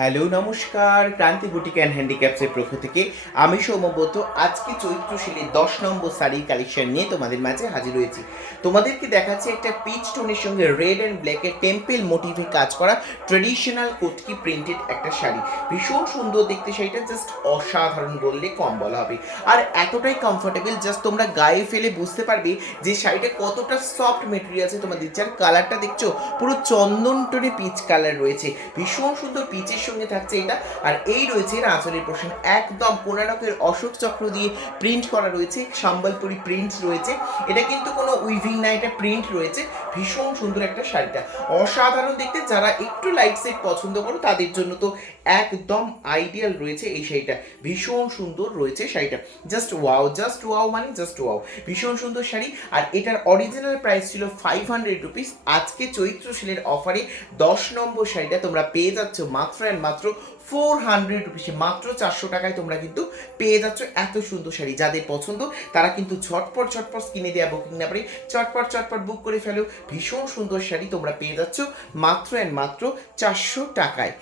Hello নমস্কার, ক্রান্তি boutique and হ্যান্ডিক্রাফটসের পক্ষ থেকে আমি সৌম্যব্রত আজকে চৈত্র সেলের 10 নম্বর শাড়ির কালেকশন নিয়ে তোমাদের মাঝে হাজির হয়েছি। তোমাদেরকে দেখাচ্ছে একটা পিচ টোনের সঙ্গে রেড অ্যান্ড ব্ল্যাকের টেম্পেল মোটিভে কাজ করা ট্রেডিশনাল কোটকি প্রিন্টেড একটা শাড়ি। ভীষণ সুন্দর দেখতে, শাড়িটা জাস্ট অসাধারণ বললে কম বলা হবে। আর এতটাই কমফোর্টেবল, জাস্ট তোমরা গায়ে ফেলে বুঝতে পারবে যে শাড়িটা কতটা সফট মেটেরিয়াল আছে। তোমাদের যার কালারটা দেখছো পুরো চন্দন টোনে পিচ কালার রয়েছে, ভীষণ সুন্দর পিচের সঙ্গে থাকছে এটা। আর এই রয়েছে এর আঁচলের পোর্শন, একদম কোনারকের অশোক চক্র দিয়ে প্রিন্ট করা রয়েছে, সম্বলপুরি প্রিন্টস রয়েছে। এটা কিন্তু কোনো উইভিং না, এটা প্রিন্ট রয়েছে। ভীষণ সুন্দর একটা শাড়িটা, অসাধারণ দেখতে। যারা একটু লাইট সেট পছন্দ করো তাদের জন্য তো একদম আইডিয়াল রয়েছে এই শাড়িটা। ভীষণ সুন্দর রয়েছে শাড়িটা, জাস্ট ওয়াও মানে জাস্ট ওয়াও, ভীষণ সুন্দর শাড়ি। আর এটার অরিজিনাল প্রাইস ছিল 500 রুপিস। আজকে চৈত্র সেলের অফারে 10 নম্বর শাড়িটা তোমরা পেয়ে যাচ্ছ মাত্র অ্যান্ড মাত্র 400 রুপিসে, মাত্র 400 টাকায় তোমরা কিন্তু পেয়ে যাচ্ছ এত সুন্দর শাড়ি। যাদের পছন্দ তারা কিন্তু ঝটপট স্ক্রিনে দেওয়া বুকিং নাম্বারে চটপট বুক করে ফেলো। ভীষণ সুন্দর শাড়ি তোমরা পেয়ে যাচ্ছ মাত্র অ্যান্ড মাত্র 400 টাকায়।